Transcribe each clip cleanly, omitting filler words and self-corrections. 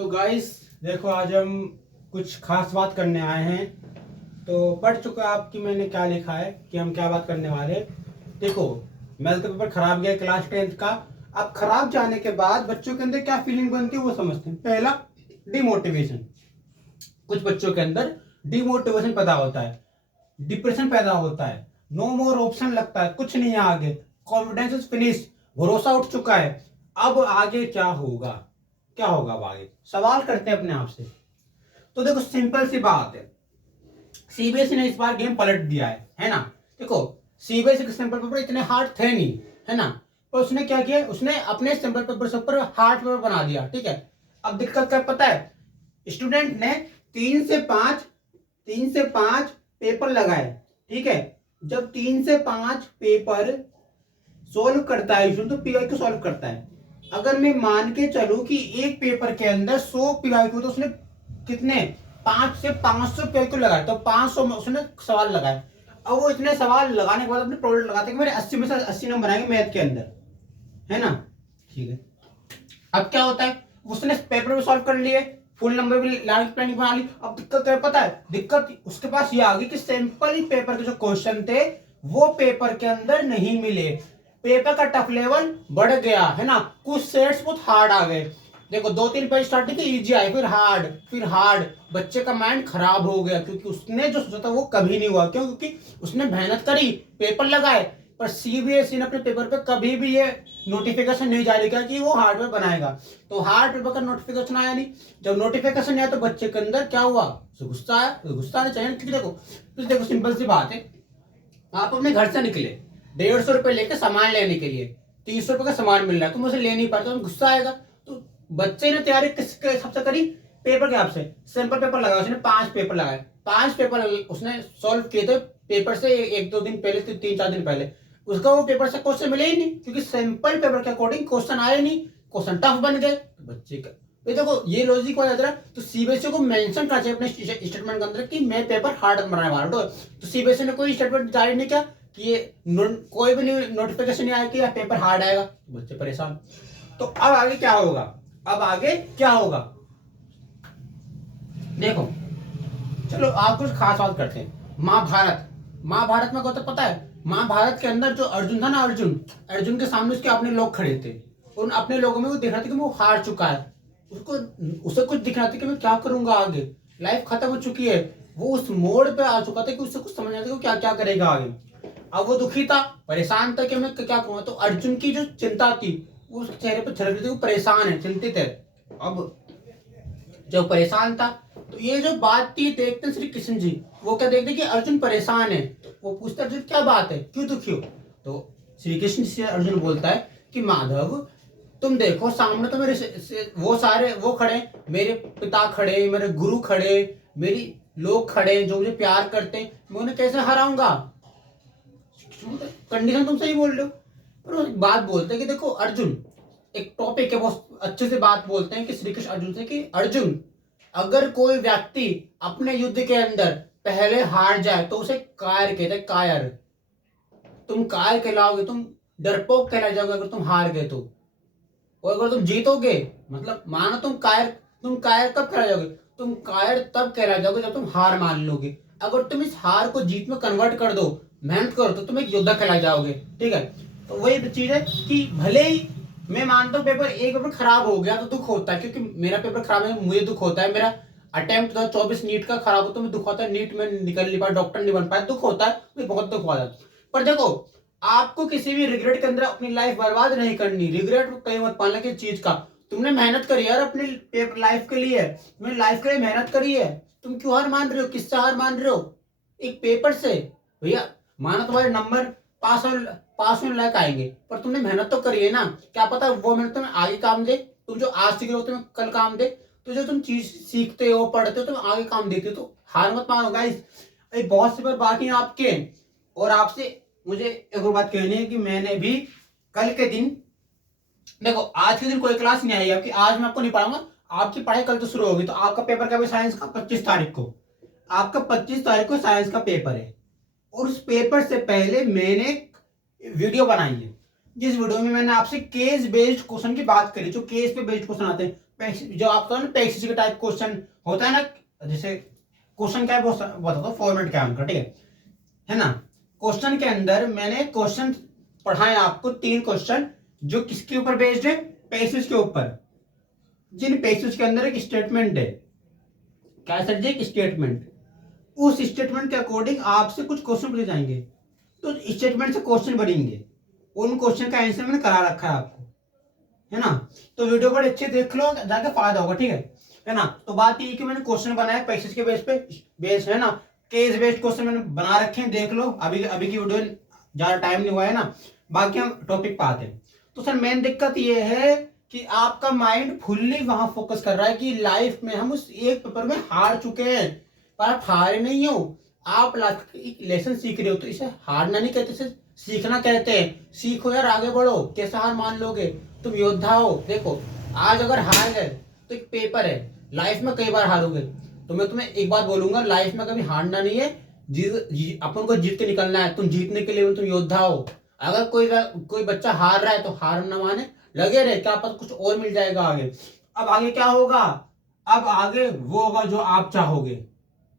तो गाइस देखो, आज हम कुछ खास बात करने आए हैं। तो पढ़ चुका आपकी मैंने क्या लिखा है कि हम क्या बात करने वाले हैं। देखो, मैथ का पेपर खराब गया क्लास 10th का। अब खराब जाने के बाद बच्चों के अंदर क्या फीलिंग बनती है वो समझते हैं। पहला, डिमोटिवेशन। कुछ बच्चों के अंदर डिमोटिवेशन पैदा होता है, डिप्रेशन पैदा होता है, नो मोर ऑप्शन लगता है, कुछ नहीं है आगे, कॉन्फिडेंस इज फिनिश, भरोसा उठ चुका है। अब आगे क्या होगा, क्या होगा अब आगे, सवाल करते हैं अपने आप से। तो देखो, सिंपल सी बात है, सीबीएसई ने इस बार गेम पलट दिया है ना। देखो, सीबीएसई के सिंपल पेपर इतने हार्ड थे नहीं, है ना। पर उसने क्या किया, उसने अपने सिंपल पेपर से ऊपर हार्ड पेपर बना दिया। ठीक है, अब दिक्कत क्या पता है, स्टूडेंट ने 3 से 5 पेपर लगाए। ठीक है, जब 3 से 5 पेपर सोल्व करता है तो पीवाई को सॉल्व करता है। अगर मैं मान के चलूं कि एक पेपर के अंदर 100 पीवाई को, तो उसने कितने 5 से 500 पीवाई को लगाए, तो 500 में उसने सवाल लगाए। अब वो इतने सवाल लगाने के बाद अपने प्रोडक्ट लगाते हैं कि मेरे 80 में से 80 नंबर आएंगे मैथ के अंदर, है ना। ठीक है, अब क्या होता है, उसने पेपर भी सॉल्व कर लिए, फुल नंबर भी लाने प्लानिंग बना ली। अब दिक्कत क्या है पता है, दिक्कत उसके पास ये आ गई कि सिंपल ही पेपर के जो क्वेश्चन थे वो पेपर के अंदर नहीं मिले। पेपर का टफ लेवल बढ़ गया, है ना। कुछ सेट्स बहुत हार्ड आ गए। देखो, 2-3 पेज स्टार्टिंग के इजी आए, फिर हार्ड, फिर हार्ड। बच्चे का माइंड खराब हो गया, क्योंकि उसने जो सोचा था वो कभी नहीं हुआ। क्यों? क्योंकि उसने मेहनत करी, पेपर लगाए, पर सीबीएसई ने अपने पेपर पे कभी भी ये नोटिफिकेशन नहीं जारी किया कि वो हार्डवेयर बनाएगा। तो हार्ड पेपर का नोटिफिकेशन आया नहीं। जब नोटिफिकेशन आया तो बच्चे के अंदर क्या हुआ, गुस्सा आया। तो गुस्सा आना चाहिए, क्योंकि देखो सिंपल सी बात है, आप अपने घर से निकले 150 रुपए लेके सामान लेने के लिए, 30 रुपए का सामान मिल रहा है, तुम उसे ले नहीं पाते, तो गुस्सा आएगा। तो बच्चे ने तैयारी किसके हिसाब से करी, पेपर के हिसाब से। सिंपल पेपर लगाया उसने, 5 पेपर लगाए, 5 पेपर उसने सॉल्व किए थे पेपर से 1-2 दिन पहले, 3-4 दिन पहले। उसका वो पेपर से क्वेश्चन मिले ही नहीं, क्योंकि सिंपल पेपर के अकॉर्डिंग क्वेश्चन आए नहीं, क्वेश्चन टफ बन गए। तो बच्चे का ये देखो, ये लॉजिक हो जाता है। तो सीबीएसई को मेंशन करना चाहिए अपने स्टेटमेंट के अंदर कि मैं पेपर हार्ड बनाने वाला हूं। तो सीबीएसई ने कोई स्टेटमेंट जारी नहीं किया कि ये कोई भी नोटिफिकेशन नहीं आया कि पेपर हार्ड आएगा। बच्चे परेशान। तो अब आगे क्या होगा, अब आगे क्या होगा, देखो, चलो आप कुछ खास बात करते हैं। महाभारत, महाभारत में को तो पता है, महाभारत के अंदर जो अर्जुन था ना, अर्जुन के सामने उसके अपने लोग खड़े थे। उन अपने लोगों में वो दिख रहा था कि वो हार चुका है। उसको उसे कुछ दिख रहा था कि मैं क्या करूंगा आगे, लाइफ खत्म हो चुकी है। वो उस मोड़ पे आ चुका था कि उससे कुछ समझ नहीं आता कि वो क्या क्या करेगा आगे। अब वो दुखी था, परेशान था कि मैं क्या करूंगा। तो अर्जुन की जो चिंता थी वो उसके चेहरे पर झलक रही थी, वो परेशान है, चिंतित है। अब जब परेशान था, तो ये जो बात थी, देखते श्री कृष्ण जी, वो क्या देखते कि अर्जुन परेशान है। तो वो पूछते, अर्जुन क्या बात है, क्यों दुखी हो। तो श्री कृष्ण से अर्जुन बोलता है कि माधव, तुम देखो सामने तो मेरे वो सारे वो खड़े, मेरे पिता खड़े, मेरे गुरु खड़े, मेरी लोग खड़े जो मुझे प्यार करते हैं, मैं उन्हें कैसे हराऊंगा। कंडीशन तुम सही बोल रहे हो। पर वो एक बात बोलते हैं कि देखो अर्जुन, एक टॉपिक है, बहुत अच्छे से बात बोलते हैं कि श्री कृष्ण अर्जुन से कि अर्जुन, अगर कोई व्यक्ति अपने युद्ध के अंदर पहले हार जाए तो उसे कायर कहते हैं, कायर। तुम कायर कहलाओगे, तुम डरपोक कहला जाओगे अगर तुम हार गए तो। और अगर तुम जीतोगे, मतलब मानो तुम कायर कब कहला जाओगे, तुम कायर तब कहला जाओगे जब तुम हार मान लोगे। अगर तुम इस हार को जीत में कन्वर्ट कर दो, मेहनत करो, तो तुम एक योद्धा कहलाए जाओगे। ठीक है, तो वही चीज है कि भले ही मैं मानता हूँ एक पेपर खराब हो गया तो दुख होता है, क्योंकि मेरा पेपर खराब है, मुझे दुख होता है। मेरा अटेम्प्ट 2024 नीट का खराब हो तो मुझे दुख होता है, नीट में निकल नहीं पाया, डॉक्टर नहीं बन पाया, दुख होता है, मुझे बहुत दुख होता है। पर देखो, आपको किसी भी रिग्रेट के अंदर अपनी लाइफ बर्बाद नहीं करनी। रिग्रेट कहीं मत पालना किसी चीज का। तुमने मेहनत करी यार अपनी लाइफ के लिए, तुमने लाइफ के लिए मेहनत करी है, तुम क्यों हार मान रहे हो, किससे हार मान रहे हो, एक पेपर से। भैया, मानो तुम्हारे नंबर पास होने लायक आएंगे, पर तुमने मेहनत तो करी है ना। क्या पता वो मेहनत तुम्हें आगे काम दे, तुम जो आज सीख रहे हो तुम्हें कल काम दे। तो जो तुम चीज सीखते हो, पढ़ते हो, तुम आगे काम देते हो। तो हार मत मानो गाइस। बहुत सी बार बाकी हैं आपके। और आपसे मुझे एक और बात कहनी है कि मैंने भी कल के दिन, देखो आज के दिन कोई क्लास नहीं आई आपकी, आज मैं आपको नहीं पढ़ाऊंगा। आपकी पढ़ाई कल तो शुरू होगी। तो आपका पेपर कब है, साइंस का 25 तारीख को। आपका 25 तारीख को साइंस का पेपर है। और उस पेपर से पहले मैंने वीडियो बनाई है, जिस वीडियो में मैंने आपसे केस बेस्ड क्वेश्चन की बात करी, जो केस पे बेस्ड क्वेश्चन आते हैं। जो आपका ना पैसेज के टाइप क्वेश्चन होता है ना, जैसे क्वेश्चन क्या है वो बताता हूँ, फॉर्मेट क्या है उनका, ठीक है ना। क्वेश्चन के अंदर मैंने क्वेश्चन पढ़ाए आपको 3 क्वेश्चन, जो किसके ऊपर बेस्ड है, पैसेज के ऊपर। जिन पैसेज के अंदर एक स्टेटमेंट है, क्या सर जी, एक स्टेटमेंट, उस स्टेटमेंट के अकॉर्डिंग आपसे कुछ क्वेश्चन पूछे जाएंगे, तो स्टेटमेंट से क्वेश्चन बनेंगे, उन क्वेश्चन का आंसर मैंने करा रखा है आपको, है ना। तो वीडियो बड़े अच्छे देख लो, जाके फायदा होगा, ठीक है ना। तो बात ये कि मैंने क्वेश्चन बनाया पैसेज के बेस पे, बेस है ना, केस बेस्ड क्वेश्चन मैंने बना रखे हैं, देख लो। अभी की वीडियो ज्यादा टाइम नहीं हुआ है ना, बाकी हम टॉपिक पे आते हैं। तो सर मेन दिक्कत ये है कि आपका माइंड फुल्ली वहां फोकस कर रहा है कि लाइफ में हम उस एक पेपर में हार चुके हैं, पर आप हारे नहीं हो, आप लाइफ एक लेसन सीख रहे हो। तो इसे हारना नहीं कहते, इसे सीखना कहते हैं। सीखो यार, आगे बढ़ो, कैसे हार मान लोगे, तुम योद्धा हो। देखो आज अगर हार गए तो एक पेपर है, लाइफ में कई बार हारोगे, तो मैं तुम्हें एक बात बोलूंगा, लाइफ में कभी हारना नहीं है, अपन को जीत के निकलना है। तुम जीतने के लिए तुम योद्धा हो। अगर कोई बच्चा हार रहा है तो हार ना माने, लगे रहे, क्या पता कुछ और मिल जाएगा आगे। अब आगे क्या होगा, अब आगे वो होगा जो आप चाहोगे।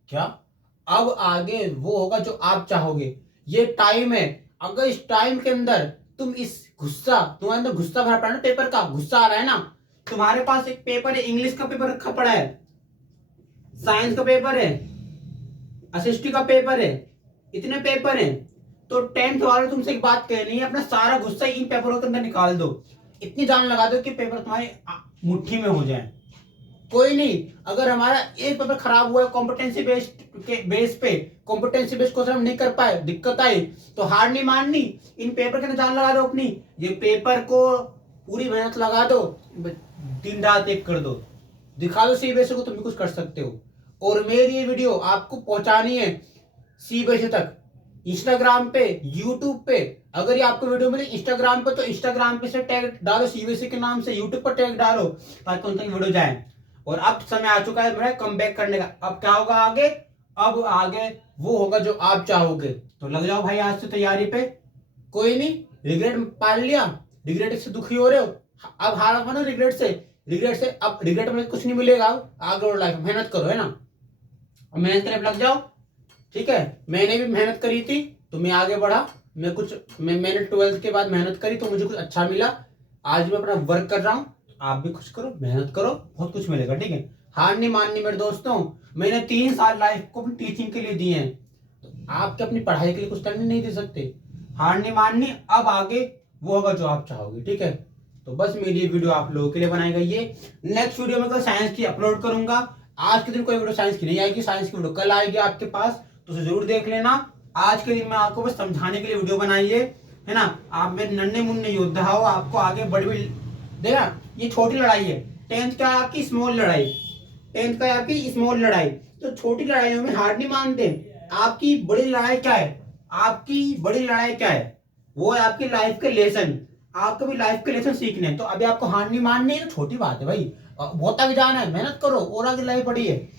क्या, अब आगे वो होगा जो आप चाहोगे। ये टाइम है, अगर इस टाइम के अंदर तुम इस तुम्हारे अंदर गुस्सा भरा पड़ा है ना, पेपर का गुस्सा आ रहा है ना, तुम्हारे पास एक पेपर है, इंग्लिश का पेपर रखा पड़ा है, साइंस का पेपर है, असिस्टी का पेपर है, इतने पेपर हैं। तो 10th वाले तुमसे एक बात कहनी है, अपना सारा गुस्सा इन पेपरों के अंदर निकाल दो, इतनी जान लगा दो कि पेपर तुम्हारे मुट्ठी में हो जाए। कोई नहीं, अगर हमारा एक पेपर खराब हुआ है कॉम्पिटेंसी बेस पे, कॉम्पिटेंसी बेस्ड क्वेश्चन हम नहीं कर पाए, दिक्कत आई, तो हार नहीं माननी, इन पेपर के अंदर जान लगा दो अपनी। ये पेपर को पूरी मेहनत लगा दो, दिन रात एक कर दो, दिखा दो सीबीएसई को तुम भी कुछ कर सकते हो। और मेरी ये वीडियो आपको पहुंचानी है सीबीएसई तक, इंस्टाग्राम पे, यूट्यूब पे। अगर ये आपको वीडियो मिले इंस्टाग्राम पे, तो इंस्टाग्राम पे से टैग डालो सीबीएसई के नाम से, यूट्यूब पर टैग डालो, ताकि उन तक वीडियो जाए। और अब समय आ चुका है मेरा कम बैक करने का। अब क्या होगा आगे, अब आगे वो होगा जो आप चाहोगे। तो लग जाओ भाई आज से तैयारी पे। कोई नहीं, रिग्रेट पाल लिया, रिग्रेट से दुखी हो रहे हो, अब हार मानो रिग्रेट से, अब रिग्रेट में कुछ नहीं मिलेगा। आगे और लाइफ मेहनत करो, है ना, मेहनत करने लग जाओ, ठीक है। मैंने भी मेहनत करी थी तो मैं आगे बढ़ा, मैंने 12th के बाद मेहनत करी तो मुझे कुछ अच्छा मिला। आज मैं अपना वर्क कर रहा हूँ, आप भी कुछ करो, मेहनत करो, बहुत कुछ मिलेगा, ठीक है। हार नहीं माननी मेरे दोस्तों। मैंने 3 साल लाइफ को अपनी टीचिंग के लिए दिए हैं, तो आपके अपनी पढ़ाई के लिए कुछ टाइम नहीं दे सकते। हार नहीं माननी, अब आगे वो होगा जो आप चाहोगे, ठीक है। तो बस मेरी वीडियो आप लोगों के लिए बनाई गई है। नेक्स्ट वीडियो में कोई साइंस की अपलोड करूंगा। आज के दिन कोई वीडियो साइंस की नहीं आएगी, साइंस की वीडियो कल आएगी आपके पास, तो उसे जरूर देख लेना। आज के दिन मैं आपको बस समझाने के लिए वीडियो बनाई है ना। आप मेरे नन्हे मुन्ने योद्धा हो, आपको आगे बड़ी देखा, ये छोटी लड़ाई है, 10th का आपकी स्मॉल लड़ाई, 10th का आपकी स्मॉल लड़ाई। तो छोटी लड़ाइयों में हार नहीं मानते। आपकी बड़ी लड़ाई क्या है, आपकी बड़ी लड़ाई क्या है, वो है आपकी लाइफ के लेसन। आपको भी लाइफ के लेसन सीखने हैं, तो अभी आपको हार नहीं माननी है, तो छोटी बात है भाई, बहुत आगे जाना है, मेहनत करो और आगे लाइफ बड़ी है।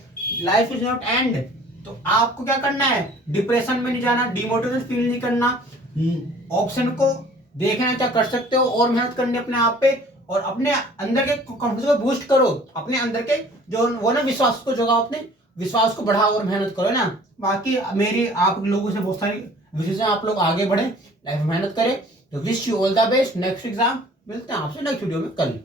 Life is not and. तो आपको क्या करना है, डिप्रेशन में नहीं जाना, डिमोटिवेशन फील नहीं करना, ऑप्शन को देखना है क्या कर सकते हो, और मेहनत करनी अपने आप पे, और अपने अंदर के कॉन्फिडेंस को बूस्ट करो, अपने अंदर के जो वो ना विश्वास को जगाओ, अपने विश्वास को बढ़ाओ और मेहनत करो, है ना। बाकी मेरी आप लोगों से बहुत सारी विशेष, आप लोग आगे बढ़े, लाइफ में मेहनत करें। तो wish you all the best, next exam मिलते हैं आपसे नेक्स्ट वीडियो में कल।